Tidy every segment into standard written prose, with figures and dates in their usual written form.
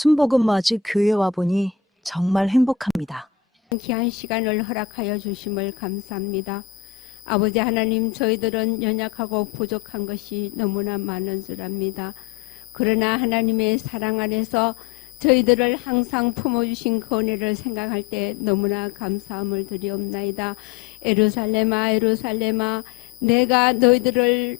순복음 맞이 교회 와보니 정말 행복합니다. 귀한 시간을 허락하여 주심을 감사합니다. 아버지 하나님, 저희들은 연약하고 부족한 것이 너무나 많은 줄 압니다. 그러나 하나님의 사랑 안에서 저희들을 항상 품어주신 그 은혜를 생각할 때 너무나 감사함을 드리옵나이다. 예루살렘아 예루살렘아, 내가 너희들을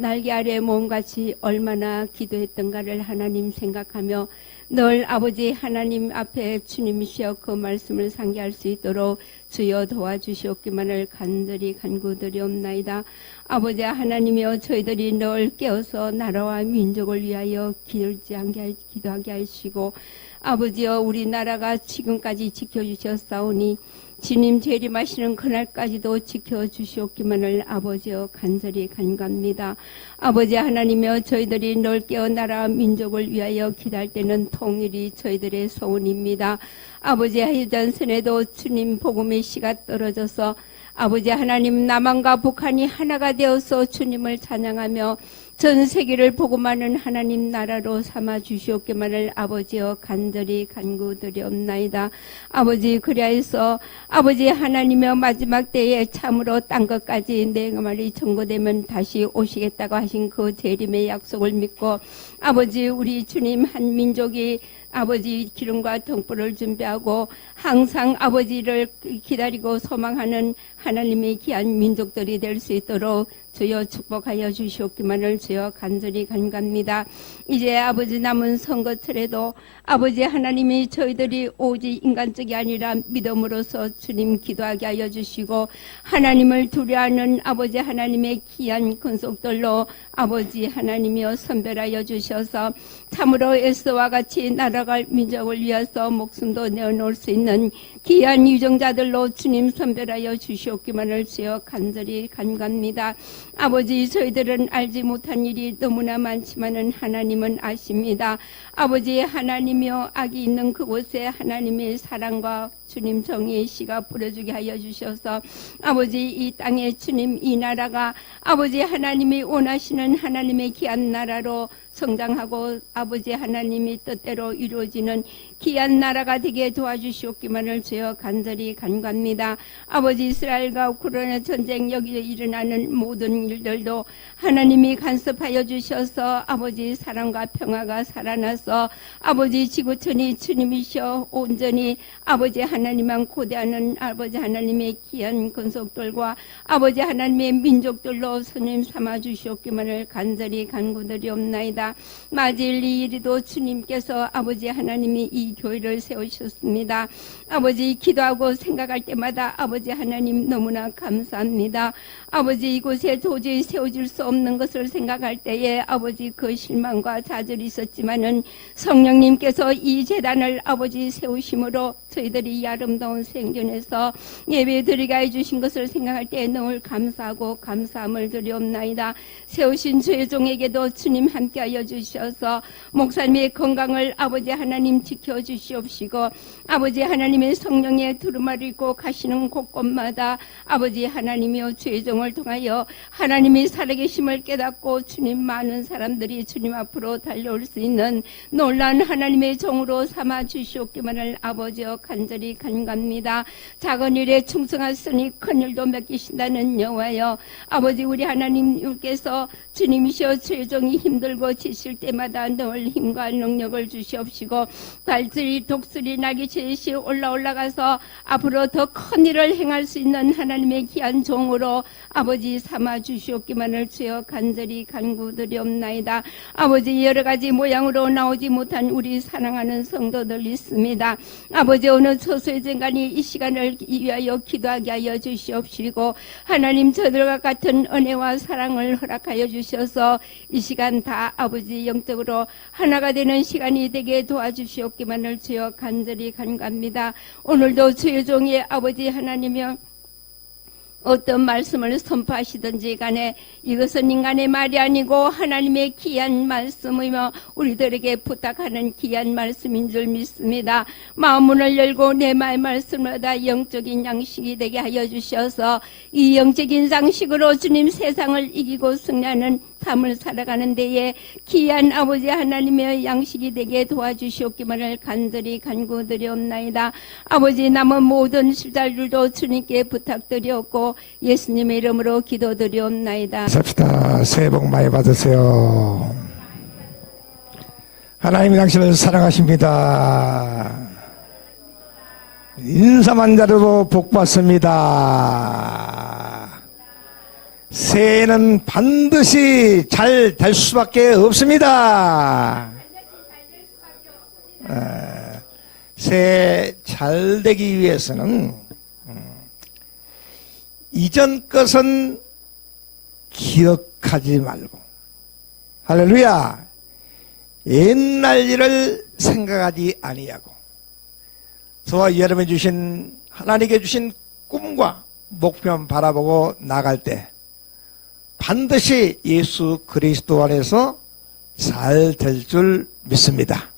날개 아래 몸같이 얼마나 기도했던가를 하나님 생각하며 늘 아버지 하나님 앞에 주님이시여 그 말씀을 상기할 수 있도록 주여 도와주시옵기만을 간절히 간구드리옵나이다. 아버지 하나님이여, 저희들이 늘 깨어서 나라와 민족을 위하여 기도하게 하시고, 아버지여, 우리나라가 지금까지 지켜주셨사오니 주님 재림하시는 그날까지도 지켜주시옵기만을 아버지여 간절히 간구합니다. 아버지 하나님이여, 저희들이 늘 깨어 나라 민족을 위하여 기도할 때는 통일이 저희들의 소원입니다. 아버지 해전선에도 주님 복음의 씨가 떨어져서 아버지 하나님, 남한과 북한이 하나가 되어서 주님을 찬양하며 전 세계를 복음하는 하나님 나라로 삼아 주시옵기만을 아버지여 간절히 간구드리옵나이다. 아버지, 그리하여서 아버지 하나님의 마지막 때에 참으로 딴 것까지 내 말이 전거되면 다시 오시겠다고 하신 그 재림의 약속을 믿고, 아버지 우리 주님 한 민족이 아버지 기름과 등불을 준비하고 항상 아버지를 기다리고 소망하는 하나님의 귀한 민족들이 될 수 있도록 주여 축복하여 주시옵기만을 주여 간절히 간구합니다. 이제 아버지 남은 선거철에도 아버지 하나님이 저희들이 오직 인간적이 아니라 믿음으로서 주님 기도하게 하여 주시고, 하나님을 두려워하는 아버지 하나님의 귀한 권속들로 아버지 하나님이여 선별하여 주셔서 참으로 에스와 같이 날아갈 민족을 위해서 목숨도 내어놓을 수 있는 귀한 유정자들로 주님 선별하여 주시옵기만을 주여 간절히 간구합니다. 아버지, 저희들은 알지 못한 일이 너무나 많지만은 하나님은 아십니다. 아버지 하나님이여, 악이 있는 그곳에 하나님의 사랑과 주님 정의의 씨가 뿌려주게 하여 주셔서 아버지 이 땅에 주님 이 나라가 아버지 하나님이 원하시는 하나님의 귀한 나라로 성장하고 아버지 하나님이 뜻대로 이루어지는 귀한 나라가 되게 도와주시옵기만을 주여 간절히 간구합니다. 아버지, 이스라엘과 우크라이나 전쟁 여기에 일어나는 모든 일들도 하나님이 간섭하여 주셔서 아버지 사랑과 평화가 살아나서 아버지 지구촌이 주님이시여 온전히 아버지 하나님만 고대하는 아버지 하나님의 귀한 권속들과 아버지 하나님의 민족들로 스님 삼아 주시옵기만을 간절히 간구드리옵나이다. 맞을 이 일이도 주님께서 아버지 하나님이 이 교회를 세우셨습니다. 아버지, 기도하고 생각할 때마다 아버지 하나님 너무나 감사합니다. 아버지, 이곳에 도저히 세워질 수 없는 것을 생각할 때에 아버지 그 실망과 좌절이 있었지만은 성령님께서 이 재단을 아버지 세우심으로 저희들이 이 아름다운 생전에서 예배 드리게 해주신 것을 생각할 때 늘 감사하고 감사함을 드리옵나이다. 세우신 죄종에게도 주님 함께하여 주셔서 목사님의 건강을 아버지 하나님 지켜주시옵시고, 아버지 하나님의 성령의 두루마리 입고 가시는 곳곳마다 아버지 하나님이여 죄종을 통하여 하나님의 살아계심을 깨닫고 주님 많은 사람들이 주님 앞으로 달려올 수 있는 놀라운 하나님의 종으로 삼아 주시옵기만을 아버지여 간절히 간구합니다. 작은 일에 충성하시니 큰 일도 맡기신다는 여호와여, 아버지 우리 하나님께서 주님이시여 죄종이 힘들고 지칠 때마다 늘 힘과 능력을 주시옵시고, 발소리 독수리 나기 제시 올라가서 앞으로 더 큰 일을 행할 수 있는 하나님의 귀한 종으로 아버지 삼아 주시옵기만을 주여 간절히 간구드리옵나이다. 아버지, 여러 가지 모양으로 나오지 못한 우리 사랑하는 성도들 있습니다. 아버지, 어느 소수의정간이 이 시간을 위하여 기도하게 하여 주시옵시고, 하나님 저들과 같은 은혜와 사랑을 허락하여 주셔서 이 시간 다 아버지 영적으로 하나가 되는 시간이 되게 도와주시옵기만을 주여 간절히 간구합니다. 오늘도 주의 종이 아버지 하나님이여 어떤 말씀을 선포하시든지 간에 이것은 인간의 말이 아니고 하나님의 귀한 말씀이며 우리들에게 부탁하는 귀한 말씀인 줄 믿습니다. 마음문을 열고 내 말씀마다 영적인 양식이 되게 하여 주셔서 이 영적인 양식으로 주님 세상을 이기고 승리하는 삶을 살아가는 데에 귀한 아버지 하나님의 양식이 되게 도와주시옵기만을 간절히 간구드리옵나이다. 아버지 남은 모든 수달들도 주님께 부탁드리옵고 예수님의 이름으로 기도드리옵나이다. 삽시다. 새해 복 많이 받으세요. 하나님이 당신을 사랑하십니다. 인사만 자라도 복 받습니다. 새해는 반드시 잘 될 수밖에 없습니다. 새해 잘 되기 위해서는 이전 것은 기억하지 말고, 할렐루야, 옛날 일을 생각하지 아니하고 저와 여러분이 주신, 하나님께 주신 꿈과 목표만 바라보고 나갈 때 반드시 예수 그리스도 안에서 잘 될 줄 믿습니다.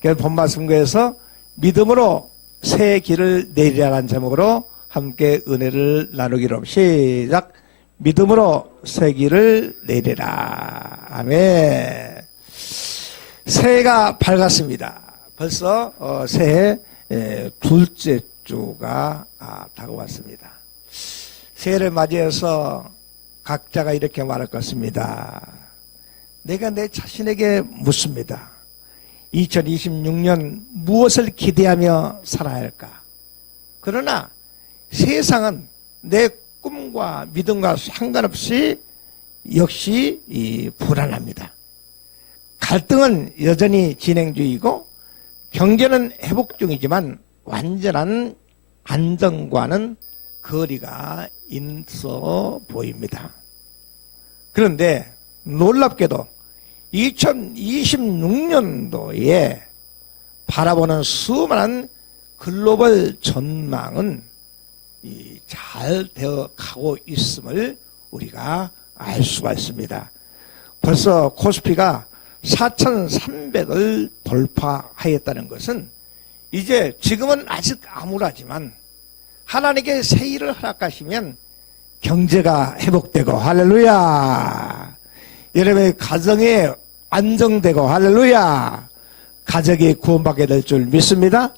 그래서 본 말씀에서 믿음으로 새 길을 내리라는 제목으로 함께 은혜를 나누기로. 시작. 믿음으로 새 길을 내리라. 아멘. 새해가 밝았습니다. 벌써 새해 둘째 주가 다가왔습니다. 새해를 맞이해서 각자가 이렇게 말할 것입니다. 내가 내 자신에게 묻습니다. 2026년 무엇을 기대하며 살아야 할까? 그러나 세상은 내 꿈과 믿음과 상관없이 역시 불안합니다. 갈등은 여전히 진행 중이고 경제는 회복 중이지만 완전한 안정과는 거리가 있어 보입니다. 그런데 놀랍게도 2026년도에 바라보는 수많은 글로벌 전망은 잘 되어 가고 있음을 우리가 알 수가 있습니다. 벌써 코스피가 4,300을 돌파하였다는 것은 이제 지금은 아직 암울하지만 하나님께 새 일을 허락하시면 경제가 회복되고, 할렐루야, 여러분의 가정이 안정되고, 할렐루야, 가족이 구원받게 될 줄 믿습니다.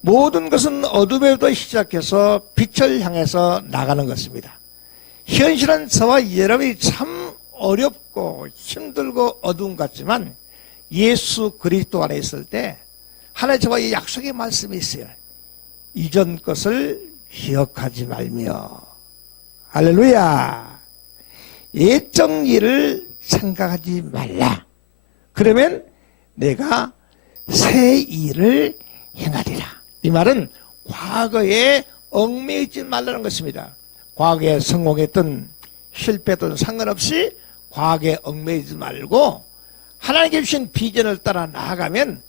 모든 것은 어둠에부터 시작해서 빛을 향해서 나가는 것입니다. 현실은 저와 여러분이 참 어렵고 힘들고 어두운 것 같지만 예수 그리스도 안에 있을 때 하나님 저와 약속의 말씀이 있어요. 이전 것을 기억하지 말며, 할렐루야, 옛적 일을 생각하지 말라. 그러면 내가 새 일을 행하리라. 이 말은 과거에 얽매이지 말라는 것입니다. 과거에 성공했던 실패했던 상관없이 과거에 얽매이지 말고 하나님께 주신 비전을 따라 나아가면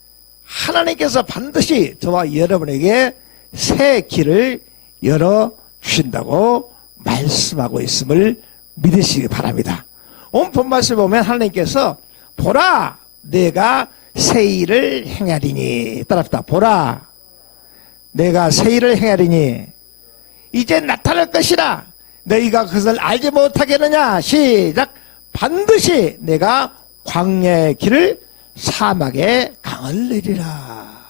하나님께서 반드시 저와 여러분에게 새 길을 열어주신다고 말씀하고 있음을 믿으시기 바랍니다. 오늘 본 말씀을 보면 하나님께서 보라, 내가 새 일을 행하리니. 따라합시다. 보라, 내가 새 일을 행하리니 이제 나타날 것이라 너희가 그것을 알지 못하겠느냐. 시작. 반드시 내가 광야의 길을 사막에 강을 내리라.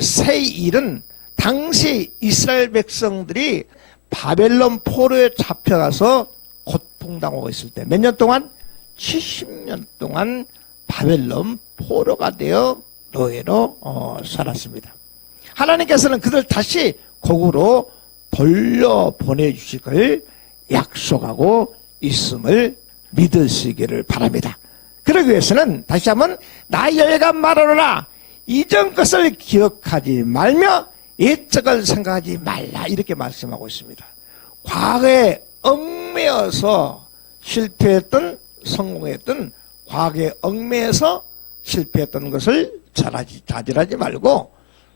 새 일은 당시 이스라엘 백성들이 바벨론 포로에 잡혀가서 고통당하고 있을 때 몇 년 동안? 70년 동안 바벨론 포로가 되어 노예로 살았습니다. 하나님께서는 그들 다시 고국으로 돌려보내주실 걸 약속하고 있음을 믿으시기를 바랍니다. 그러기 위해서는 다시 한번 나 여호와가 말하노라, 이전 것을 기억하지 말며 옛적을 생각하지 말라, 이렇게 말씀하고 있습니다. 과거에 얽매여서 실패했던, 성공했던, 과거에 얽매여서 실패했던 것을 자질하지 말고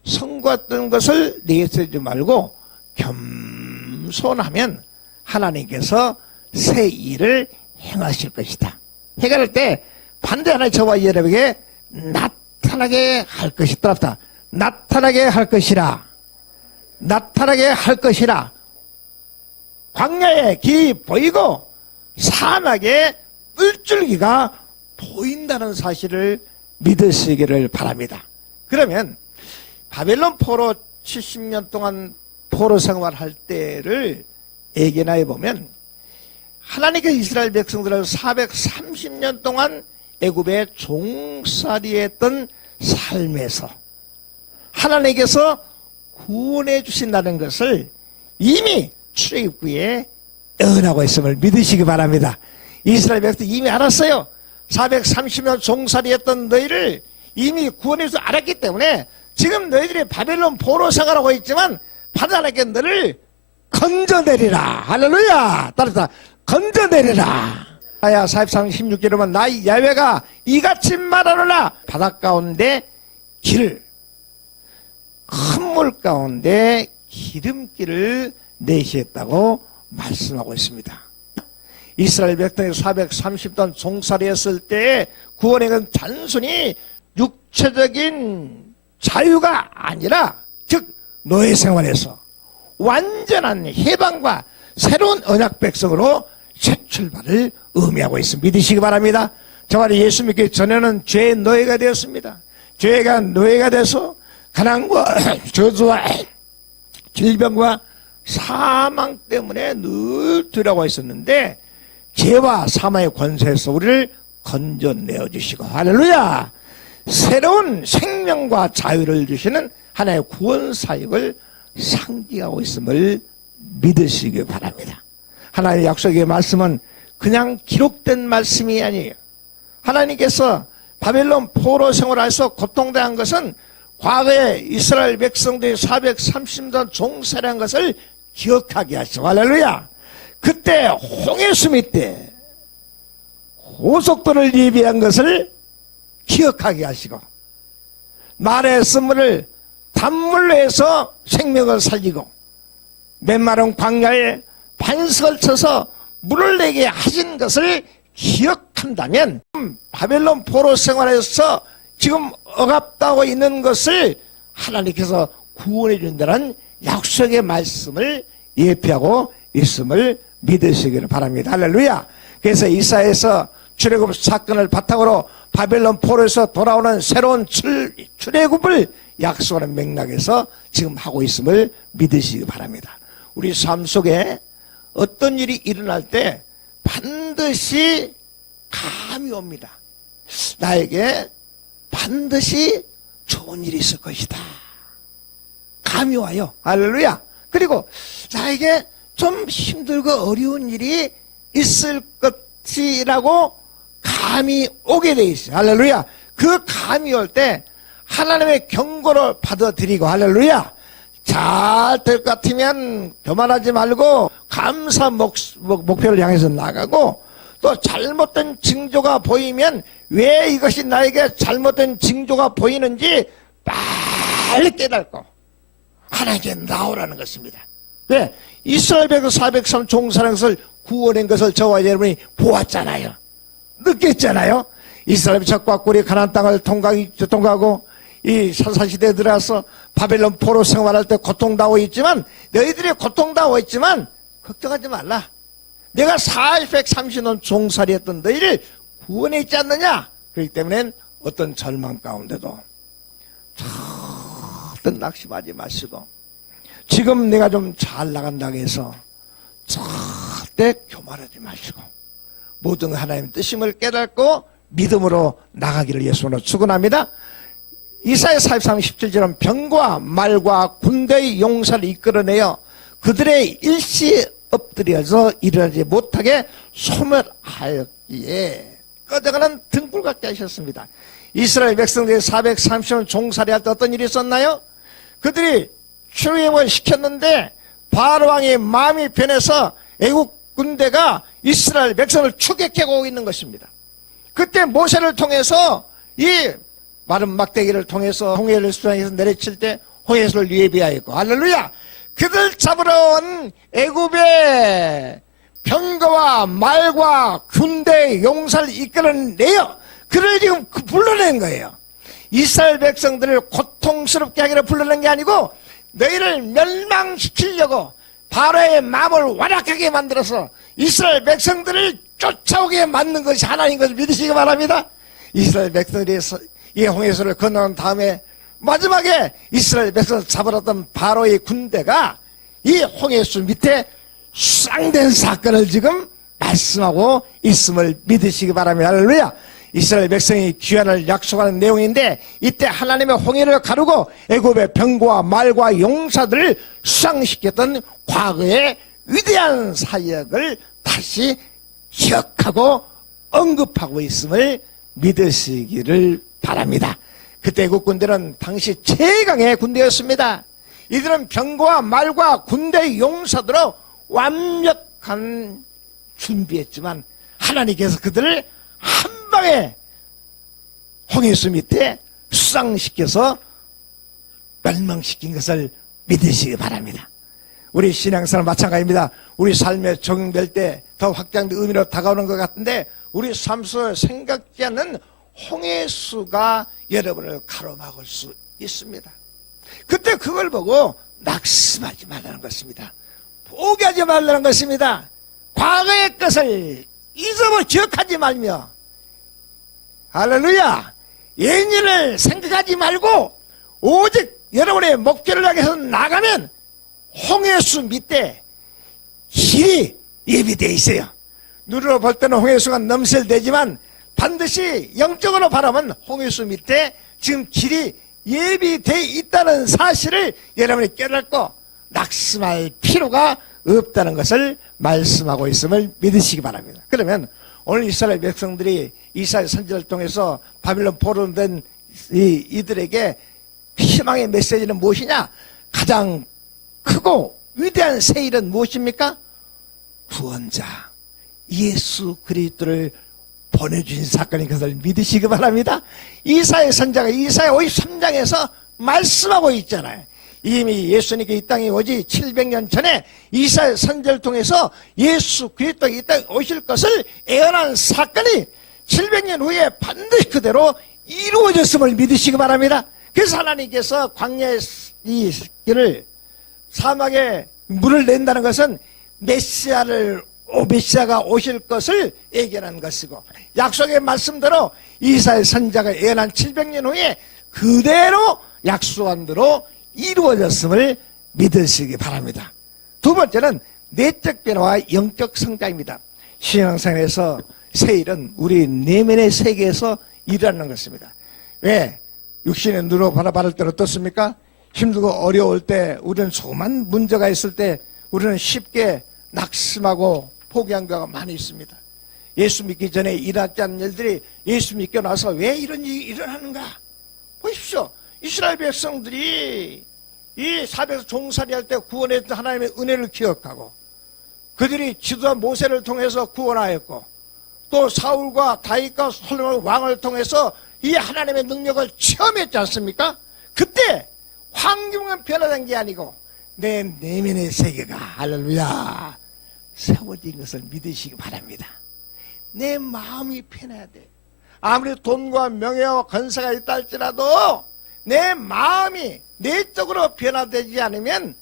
성공했던 것을 내세우지 말고 겸손하면 하나님께서 새 일을 행하실 것이다. 해결할 때 반드시 하나님 저와 여러분에게 나타나게 할 것이다. 나타나게 할 것이라. 나타나게 할 것이라. 광야에 길이 보이고 사막에 뿔줄기가 보인다는 사실을 믿으시기를 바랍니다. 그러면 바벨론 포로 70년 동안 포로 생활할 때를 예견하여 보면 하나님께서 이스라엘 백성들을 430년 동안 애굽에 종살이했던 삶에서 하나님께서 구원해 주신다는 것을 이미 출애굽기에 예언하고 있음을 믿으시기 바랍니다. 이스라엘 백성들이 이미 알았어요. 430년 종살이했던 너희를 이미 구원해서 알았기 때문에 지금 너희들이 바벨론 포로 생활하고 있지만 하나님께 너를 건져내리라. 할렐루야. 따라서 건져내리라. 아야 43, 16절에 보면 나의 야훼가 이같이 말하노라. 바닷 가운데 길을 큰 물 가운데 기름길을 내시했다고 말씀하고 있습니다. 이스라엘 백성이 430년 종살이했을 때 구원의 건 단순히 육체적인 자유가 아니라 즉 노예 생활에서 완전한 해방과 새로운 언약 백성으로 새 출발을 의미하고 있습니다. 믿으시기 바랍니다. 저와 예수 믿기 전에는 죄의 노예가 되었습니다. 죄가 노예가 돼서 가난과 저주와 질병과 사망 때문에 늘 두려워 있었는데 죄와 사망의 권세에서 우리를 건져내어 주시고 할렐루야. 새로운 생명과 자유를 주시는 하나의 구원 사역을 상징하고 있음을 믿으시기 바랍니다. 하나님의 약속의 말씀은 그냥 기록된 말씀이 아니에요. 하나님께서 바벨론 포로 생활에서 고통당한 것은 과거에 이스라엘 백성들이 430년 종살이한 것을 기억하게 하시고 할렐루야. 그때 홍해수미 때 고속도를 예비한 것을 기억하게 하시고 말의 쓴물을 단물로 해서 생명을 살리고 메마른 광야에 반석을 쳐서 물을 내게 하신 것을 기억한다면 바벨론 포로 생활에서 지금 억압당하고 있는 것을 하나님께서 구원해 준다는 약속의 말씀을 예표하고 있음을 믿으시기를 바랍니다. 할렐루야. 그래서 이사야에서 출애굽 사건을 바탕으로 바벨론 포로에서 돌아오는 새로운 출애굽을 약속하는 맥락에서 지금 하고 있음을 믿으시기 바랍니다. 우리 삶 속에 어떤 일이 일어날 때 반드시 감이 옵니다. 나에게 반드시 좋은 일이 있을 것이다. 감이 와요. 할렐루야. 그리고 나에게 좀 힘들고 어려운 일이 있을 것이라고 감이 오게 돼 있어요. 할렐루야. 그 감이 올 때 하나님의 경고를 받아들이고 할렐루야. 잘 될 것 같으면 교만하지 말고 감사 목표를 향해서 나가고 또 잘못된 징조가 보이면 왜 이것이 나에게 잘못된 징조가 보이는지 빨리 깨닫고 하나님께 나오라는 것입니다. 왜? 이스라엘 백성 403 종살이한 것을 구원한 것을 저와 여러분이 보았잖아요. 느꼈잖아요. 이스라엘 적과 꿀이 가나안 땅을 통과하고 이 선사시대에 들어와서 바벨론 포로 생활할 때 고통당하고 있지만 너희들이 고통당하고 있지만 걱정하지 말라. 내가 430년 종살이했던 너희를 구원해 있지 않느냐. 그렇기 때문에 어떤 절망 가운데도 절대 낙심하지 마시고 지금 내가 좀 잘 나간다고 해서 절대 교만하지 마시고 모든 하나님의 뜻임을 깨닫고 믿음으로 나가기를 예수로 축원합니다. 이사야 43, 17절은 병과 말과 군대의 용사를 이끌어내어 그들의 일시 엎드려서 일어나지 못하게 소멸하였기에 꺼져가는 등불 같게 하셨습니다. 이스라엘 백성들이 430년 종살이할 때 어떤 일이 있었나요? 그들이 출애굽을 시켰는데 바로왕의 마음이 변해서 애국 군대가 이스라엘 백성을 추격해오고 있는 것입니다. 그때 모세를 통해서 이 마른 막대기를 통해서 홍해를 수장해서 내려칠 때 홍해수를 예비하였고 할렐루야. 그들 잡으러 온 애굽의 병거와 말과 군대의 용사를 이끌어내요. 그를 지금 불러낸 거예요. 이스라엘 백성들을 고통스럽게 하기로 불러낸 게 아니고 너희를 멸망시키려고 바로의 마음을 완악하게 만들어서 이스라엘 백성들을 쫓아오게 만든 것이 하나님인 것을 믿으시기 바랍니다. 이스라엘 백성들이 이 홍해수를 건너온 다음에 마지막에 이스라엘 백성을 잡아놨던 바로의 군대가 이 홍해수 밑에 수상된 사건을 지금 말씀하고 있음을 믿으시기 바랍니다. 할렐루야. 이스라엘 백성이 귀환을 약속하는 내용인데 이때 하나님의 홍해를 가르고 애굽의 병거와 말과 용사들을 수상시켰던 과거의 위대한 사역을 다시 기억하고 언급하고 있음을 믿으시기를 바랍니다. 그때 애국 군대는 당시 최강의 군대였습니다. 이들은 병거와 말과 군대 용사들로 완벽한 준비했지만 하나님께서 그들을 한 방에 홍해수 밑에 수상시켜서 멸망시킨 것을 믿으시기 바랍니다. 우리 신앙생활 마찬가지입니다. 우리 삶에 적용될 때 더 확장된 의미로 다가오는 것 같은데 우리 삶 속에 생각지 않는 홍해수가 여러분을 가로막을 수 있습니다. 그때 그걸 보고 낙심하지 말라는 것입니다. 포기하지 말라는 것입니다. 과거의 것을 잊어버 기억하지 말며 할렐루야 옛일을 생각하지 말고 오직 여러분의 목표를 향해서 나가면 홍해수 밑에 길이 예비되어 있어요. 눈으로 볼 때는 홍해수가 넘실대지만 반드시 영적으로 바라보면 홍해수 밑에 지금 길이 예비되어 있다는 사실을 여러분이 깨닫고 낙심할 필요가 없다는 것을 말씀하고 있음을 믿으시기 바랍니다. 그러면 오늘 이스라엘 백성들이 이사야 선지자를 통해서 바빌론 포로된 이들에게 희망의 메시지는 무엇이냐? 가장 크고 위대한 새 일은 무엇입니까? 구원자 예수 그리스도를 보내주신 사건인 것을 믿으시기 바랍니다. 이사야 선지자가 이사야 53장에서 말씀하고 있잖아요. 이미 예수님께 이 땅에 오지 700년 전에 이사야 선지자를 통해서 예수 그리스도가 이 땅에 오실 것을 예언한 사건이 700년 후에 반드시 그대로 이루어졌음을 믿으시기 바랍니다. 그래서 하나님께서 광야의 이 길을 사막에 물을 낸다는 것은 메시아가 오실 것을 예견한 것이고 약속의 말씀대로 이사야 선지자가 예언한 700년 후에 그대로 약속한 대로 이루어졌음을 믿으시기 바랍니다. 두 번째는 내적 변화와 영적 성장입니다. 신앙생활에서 새 일은 우리 내면의 세계에서 일어나는 것입니다. 왜? 육신의 눈으로 바라볼 때는 어떻습니까? 힘들고 어려울 때 우리는 조그만 문제가 있을 때 우리는 쉽게 낙심하고 포기한 경우가 많이 있습니다. 예수 믿기 전에 일어났지 않은 일들이 예수 믿고 나서 왜 이런 일이 일어나는가? 보십시오. 이스라엘 백성들이 이 사백에서 종살이할 때 구원했던 하나님의 은혜를 기억하고 그들이 지도자 모세를 통해서 구원하였고 또 사울과 다윗과 솔로몬 왕을 통해서 이 하나님의 능력을 체험했지 않습니까? 그때 환경은 변화된 게 아니고 내 내면의 세계가 할렐루야 세워진 것을 믿으시기 바랍니다. 내 마음이 편해야 돼. 아무리 돈과 명예와 권세가 있다 할지라도 내 마음이 내적으로 변화되지 않으면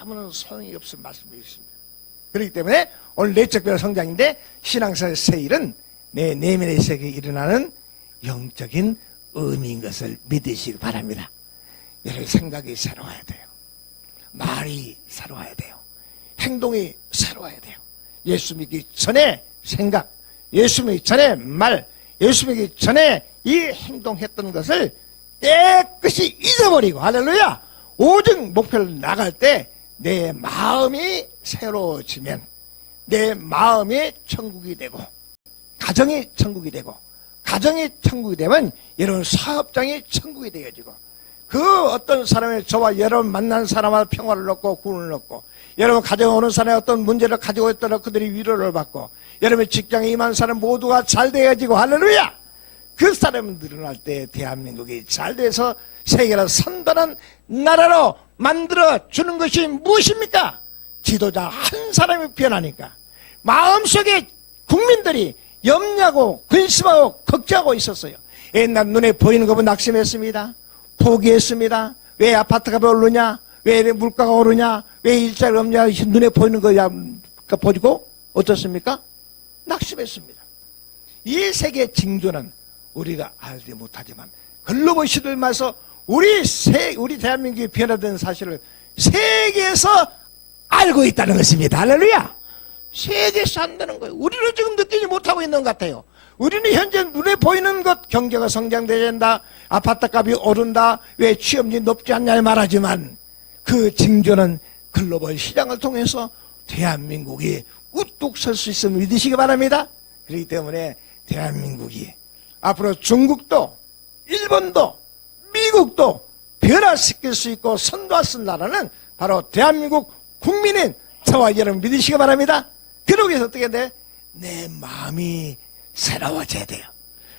아무런 소용이 없을 말씀이십니다. 그렇기 때문에 오늘 내적 변화 성장인데 신앙생활의 새 일은 내 내면의 세계에 일어나는 영적인 의미인 것을 믿으시기 바랍니다. 여러분 생각이 새로워야 돼요. 말이 새로워야 돼요. 행동이 새로워야 돼요. 예수 믿기 전에 생각, 예수 믿기 전에 말, 예수 믿기 전에 이 행동했던 것을 깨끗이 잊어버리고 할렐루야 오직 목표를 나갈 때 내 마음이 새로워지면 내 마음이 천국이 되고 가정이 천국이 되고 가정이 천국이 되면 여러분 사업장이 천국이 되어지고 그 어떤 사람이 저와 여러분 만난 사람마다 평화를 얻고 구원을 얻고 여러분 가정에 오는 사람이 어떤 문제를 가지고 있더라도 그들이 위로를 받고 여러분의 직장에 임한 사람 모두가 잘 되어지고 할렐루야 그 사람이 늘어날 때 대한민국이 잘 돼서 세계를 선도하는 나라로 만들어주는 것이 무엇입니까? 지도자 한 사람이 변하니까 마음속에 국민들이 염려하고 근심하고 걱정하고 있었어요. 옛날 눈에 보이는 것은 낙심했습니다. 포기했습니다. 왜 아파트가 오르냐? 왜 물가가 오르냐? 왜 일자리가 없냐? 눈에 보이는 거야 보고 어떻습니까? 확신했습니다. 이 세계 징조는 우리가 알지 못하지만 글로벌 시대를 맞서 우리 대한민국이 변화된 사실을 세계에서 알고 있다는 것입니다. 할렐루야! 세계에서 안다는 거예요. 우리는 지금 느끼지 못하고 있는 것 같아요. 우리는 현재 눈에 보이는 것, 경제가 성장된다, 아파트 값이 오른다, 왜 취업률이 높지 않냐 말하지만 그 징조는 글로벌 시장을 통해서 대한민국이 우뚝 설 수 있음을 믿으시기 바랍니다. 그렇기 때문에 대한민국이 앞으로 중국도 일본도 미국도 변화시킬 수 있고 선도할 나라는 바로 대한민국 국민인 저와 여러분 믿으시기 바랍니다. 그러기 위해서 어떻게 돼? 내 마음이 새로워져야 돼요.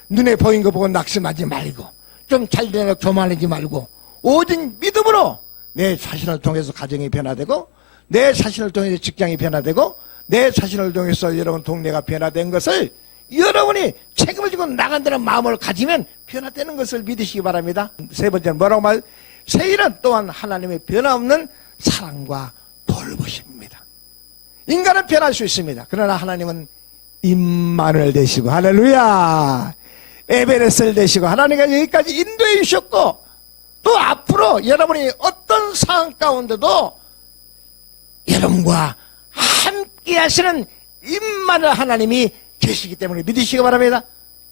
눈에 보인 거 보고 낙심하지 말고 좀 잘되는 거 교만하지 말고 오직 믿음으로 내 자신을 통해서 가정이 변화되고 내 자신을 통해서 직장이 변화되고 내 자신을 통해서 여러분 동네가 변화된 것을 여러분이 책임을 지고 나간다는 마음을 가지면 변화되는 것을 믿으시기 바랍니다. 세 번째는 뭐라고 말? 세일은 또한 하나님의 변화없는 사랑과 돌보십니다. 인간은 변할 수 있습니다. 그러나 하나님은 임마누엘 되시고 할렐루야 에베레스를 되시고 하나님과 여기까지 인도해 주셨고 또 앞으로 여러분이 어떤 상황 가운데도 여러분과 함께 하시는 임마누엘 하나님이 계시기 때문에 믿으시기 바랍니다.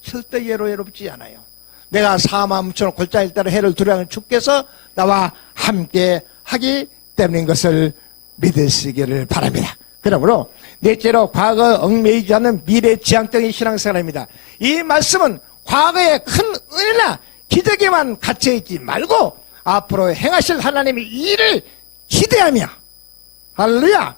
절대 외롭지 않아요. 내가 사마음처럼 골짜기 따라 해를 두려워하는 주께서 나와 함께 하기 때문인 것을 믿으시기를 바랍니다. 그러므로 넷째로 과거 얽매이지 않는 미래 지향적인 신앙생활입니다. 이 말씀은 과거의 큰 은혜나 기적에만 갇혀있지 말고 앞으로 행하실 하나님의 일을 기대하며 할렐루야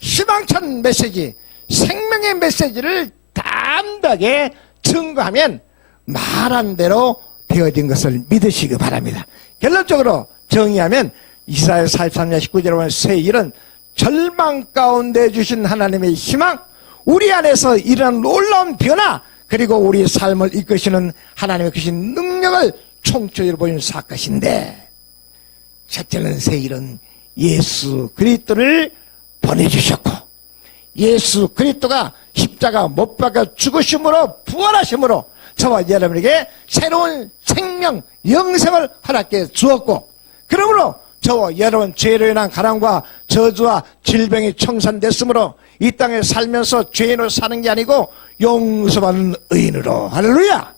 희망찬 메시지 생명의 메시지를 담대하게 증거하면 말한 대로 되어진 것을 믿으시기 바랍니다. 결론적으로 정의하면 이사야 43년 19절에 보면 새 일은 절망 가운데 주신 하나님의 희망, 우리 안에서 일어난 놀라운 변화, 그리고 우리 삶을 이끄시는 하나님의 크신 능력을 총체적으로 보이는 사건인데 첫째는 새 일은 예수 그리스도를 보내주셨고 예수 그리스도가 십자가 못 박아 죽으심으로 부활하심으로 저와 여러분에게 새로운 생명, 영생을 허락해 주었고 그러므로 저와 여러분 죄로 인한 가난과 저주와 질병이 청산됐으므로 이 땅에 살면서 죄인으로 사는 게 아니고 용서받는 의인으로 할렐루야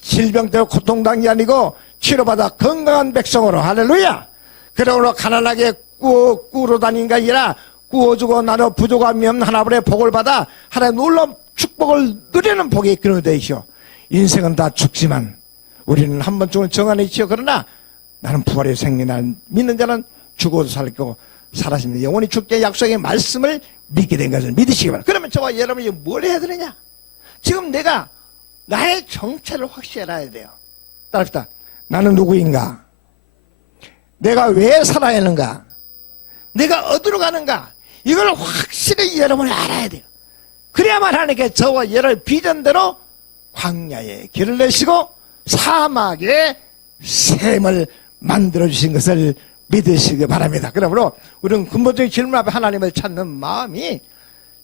질병 때문에 고통당한 게 아니고 치료받아 건강한 백성으로 할렐루야 그러므로 가난하게 꾸러 다니는 게 아니라 구워주고 나눠 부족함이 없는 하나님의 복을 받아 하나님의 놀라운 축복을 누리는 복이 그런 되시오. 인생은 다 죽지만 우리는 한 번 죽은 정안에 있지요. 그러나 나는 부활의 생명을 믿는 자는 죽어도 살 거고 살아있는 영원히 죽게 약속의 말씀을 믿게 된 것을 믿으시기 바랍니다. 그러면 저와 여러분이 뭘 해야 되느냐? 지금 내가 나의 정체를 확실히 알아야 돼요. 따라합시다. 나는 누구인가? 내가 왜 살아야 하는가? 내가 어디로 가는가? 이걸 확실히 여러분이 알아야 돼요. 그래야만 하나님께 저와 여러분의 비전대로 광야에 길을 내시고 사막에 샘을 만들어주신 것을 믿으시기 바랍니다. 그러므로 우리는 근본적인 질문 앞에 하나님을 찾는 마음이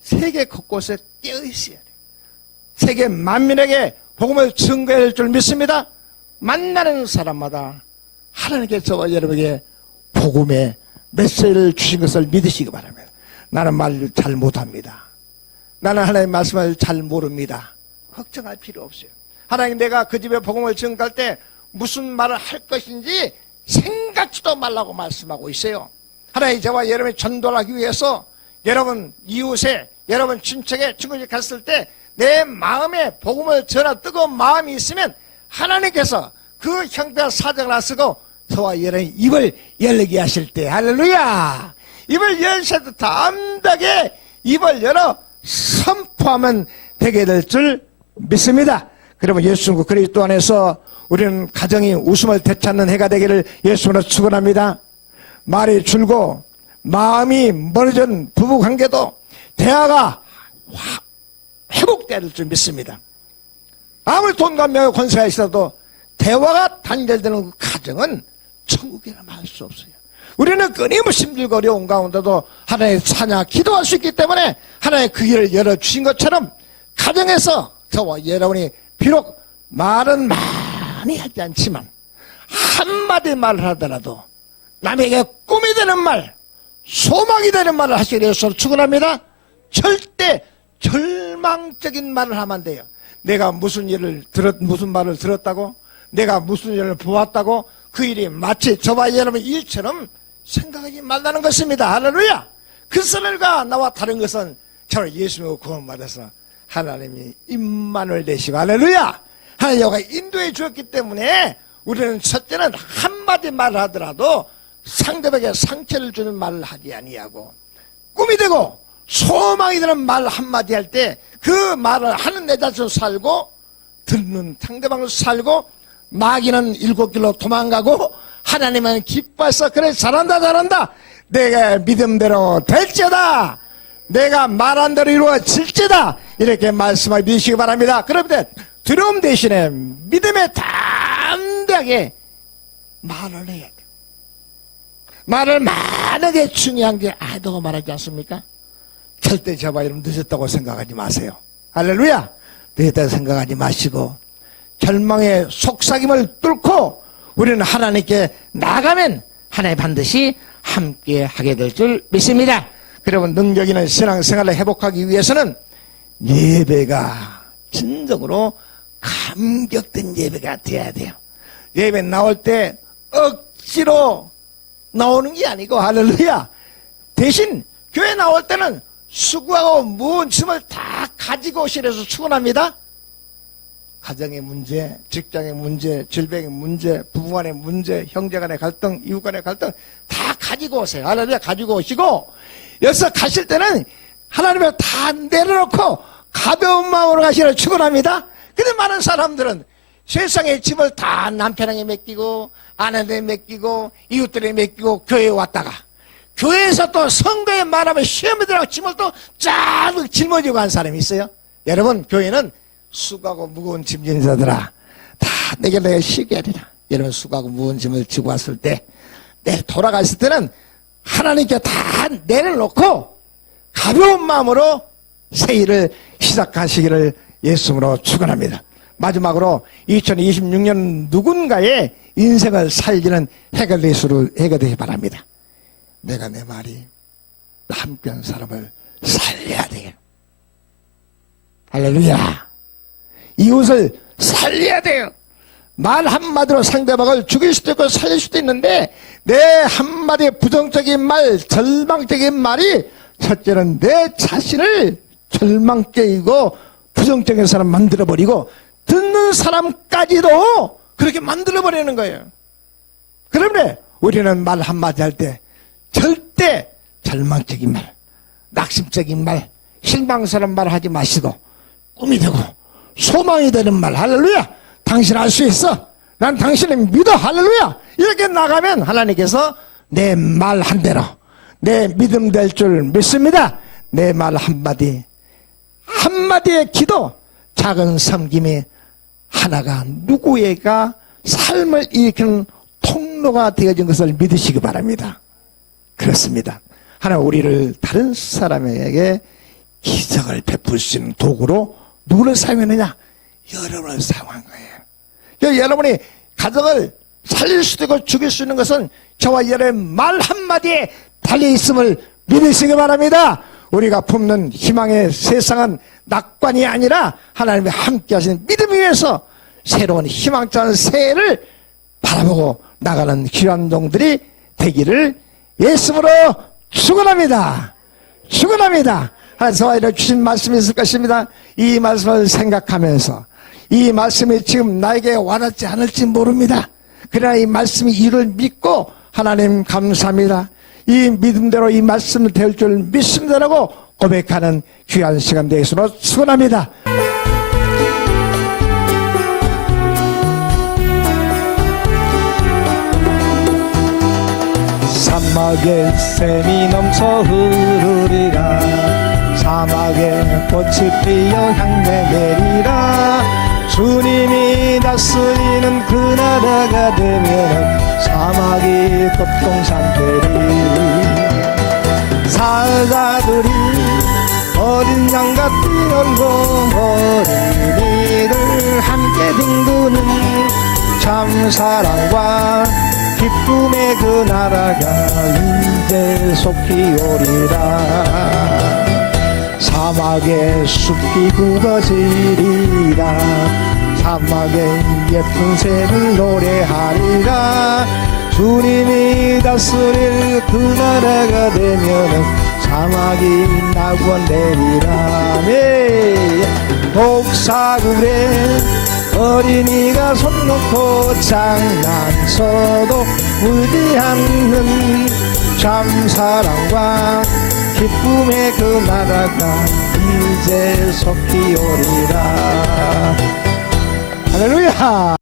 세계 곳곳에 깨어 있어야 돼요. 세계 만민에게 복음을 증거해야 할 줄 믿습니다. 만나는 사람마다 하나님께 저와 여러분에게 복음의 메시지를 주신 것을 믿으시기 바랍니다. 나는 말 잘 못합니다. 나는 하나님의 말씀을 잘 모릅니다. 걱정할 필요 없어요. 하나님 내가 그 집에 복음을 증거할 때 무슨 말을 할 것인지 생각지도 말라고 말씀하고 있어요. 하나님 저와 여러분이 전도를 하기 위해서 여러분 이웃에 여러분 친척에 친구집 갔을 때 내 마음에 복음을 전하 뜨거운 마음이 있으면 하나님께서 그 형편과 사정을 하시고 저와 여러분이 입을 열게 하실 때 할렐루야 입을 열실 때 담대하게 입을 열어 선포하면 되게 될 줄 믿습니다. 그러면 예수 그리스도 안에서 우리는 가정이 웃음을 되찾는 해가 되기를 예수로 축원합니다. 말이 줄고 마음이 멀어진 부부관계도 대화가 회복돼야 될 줄 믿습니다. 아무리 돈과 명예 권세가 있어도 대화가 단절되는 그 가정은 천국이라 말 수 없어요. 우리는 끊임없이 힘들고 어려운 가운데도 하나님의 찬양 기도할 수 있기 때문에 하나님의 그 길을 열어주신 것처럼 가정에서 저와 여러분이 비록 말은 많이 하지 않지만 한마디 말을 하더라도 남에게 꿈이 되는 말, 소망이 되는 말을 하시기 위해서 축원합니다. 절대 절망적인 말을 하면 안 돼요. 내가 무슨 말을 들었다고, 내가 무슨 일을 보았다고 그 일이 마치 저와 여러분 일처럼 생각하지 말라는 것입니다. 할렐루야. 그 선을과 나와 다른 것은 저는 예수님을 구원받아서 하나님이 임만을 내시고, 할렐루야, 하나님과 인도해 주었기 때문에 우리는 첫째는 한마디 말을 하더라도 상대방에게 상처를 주는 말을 하지 아니하고, 꿈이 되고 소망이 되는 말 한마디 할 때 그 말을 하는 내 자신을 살고 듣는 상대방을 살고, 마귀는 7길로 도망가고 하나님은 기뻐해서 그래 잘한다 내가 믿음대로 될지어다, 내가 말한 대로 이루어질지다, 이렇게 말씀을 믿으시기 바랍니다. 그런데 두려움 대신에 믿음에 담대하게 말을 해야 돼요. 말을 많은 게 중요한 게 아이도가 말하지 않습니까? 절대 저와 여러분 늦었다고 생각하지 마세요. 할렐루야. 늦었다고 생각하지 마시고 절망의 속삭임을 뚫고 우리는 하나님께 나가면 하나님 반드시 함께 하게 될 줄 믿습니다. 여러분, 능력 있는 신앙생활을 회복하기 위해서는 예배가 진정으로 감격된 예배가 되어야 돼요. 예배 나올 때 억지로 나오는 게 아니고, 할렐루야, 대신 교회 나올 때는 수고하고 무거운 짐을 다 가지고 오시려서 축원합니다. 가정의 문제, 직장의 문제, 질병의 문제, 부부간의 문제, 형제간의 갈등, 이웃간의 갈등 다 가지고 오세요. 할렐루야. 가지고 오시고 여기서 가실 때는 하나님을 다 내려놓고 가벼운 마음으로 가시려 축원합니다. 근데 많은 사람들은 세상의 짐을 다 남편에게 맡기고 아내에게 맡기고 이웃들에게 맡기고 교회에 왔다가 교회에서 또 성도의 말하면 시험에 들어가고 짐을 또 쫙 짊어지고 간 사람이 있어요. 여러분, 교회는 수고하고 무거운 짐 지는 자들아 다 내가 쉬게 하리라. 여러분, 수고하고 무거운 짐을 지고 왔을 때 돌아갔을 때는 하나님께 다 내려놓고 가벼운 마음으로 새 일을 시작하시기를 예수님으로 축원합니다. 마지막으로 2026년 누군가의 인생을 살리는 해가 되시기 바랍니다. 내가 내 말이 함께한 사람을 살려야 돼요. 할렐루야. 이웃을 살려야 돼요. 말 한마디로 상대방을 죽일 수도 있고 살릴 수도 있는데 내 한마디 부정적인 말, 절망적인 말이 첫째는 내 자신을 절망적이고 부정적인 사람 만들어버리고 듣는 사람까지도 그렇게 만들어버리는 거예요. 그러면 우리는 말 한마디 할 때 절대 절망적인 말, 낙심적인 말, 실망스러운 말 하지 마시고 꿈이 되고 소망이 되는 말, 할렐루야, 당신 할 수 있어, 난 당신을 믿어, 할렐루야, 이렇게 나가면 하나님께서 내 말 한 대로 내 믿음 될 줄 믿습니다. 내 말 한마디 한마디의 기도, 작은 섬김이 하나가 누구에가 삶을 일으키는 통로가 되어진 것을 믿으시기 바랍니다. 그렇습니다. 하나님 우리를 다른 사람에게 기적을 베풀 수 있는 도구로 누구를 사용했느냐? 여러분을 사용한 거예요. 여러분이 가정을 살릴 수도 있고 죽일 수 있는 것은 저와 여러분의 말 한마디에 달려있음을 믿으시기 바랍니다. 우리가 품는 희망의 세상은 낙관이 아니라 하나님이 함께 하시는 믿음 위에서 새로운 희망찬 새해를 바라보고 나가는 귀한 종들이 되기를 예수님으로 축원합니다. 축원합니다. 하나님께서 이렇게 주신 말씀이 있을 것입니다. 이 말씀을 생각하면서 이 말씀이 지금 나에게 와닿지 않을지 모릅니다. 그러나 이 말씀이 이를 믿고 하나님 감사합니다, 이 믿음대로 이 말씀을 될 줄 믿습니다라고 고백하는 귀한 시간 되시도록 축원합니다. 사막에 샘이 넘쳐 흐르리라. 사막에 꽃이 피어 향내 내리라. 주님이 다스리는 그 나라가 되면 사막이 꽃동산 되리. 사자들이 어린 양과 뛰놀고 어린이들 함께 뒹구는 참 사랑과 기쁨의 그 나라가 이제 속히 오리라. 사막의 숲이 굵어지리라. 사막의 예쁜 새를 노래하리라. 주님이 다스릴 그 나라가 되면은 사막이 낙원되리라. 네. 독사굴에 어린이가 손 놓고 장난쳐도 울지 않는 참 사랑과 기쁨의 그 나라가 이제 속히 오리라. 할렐루야.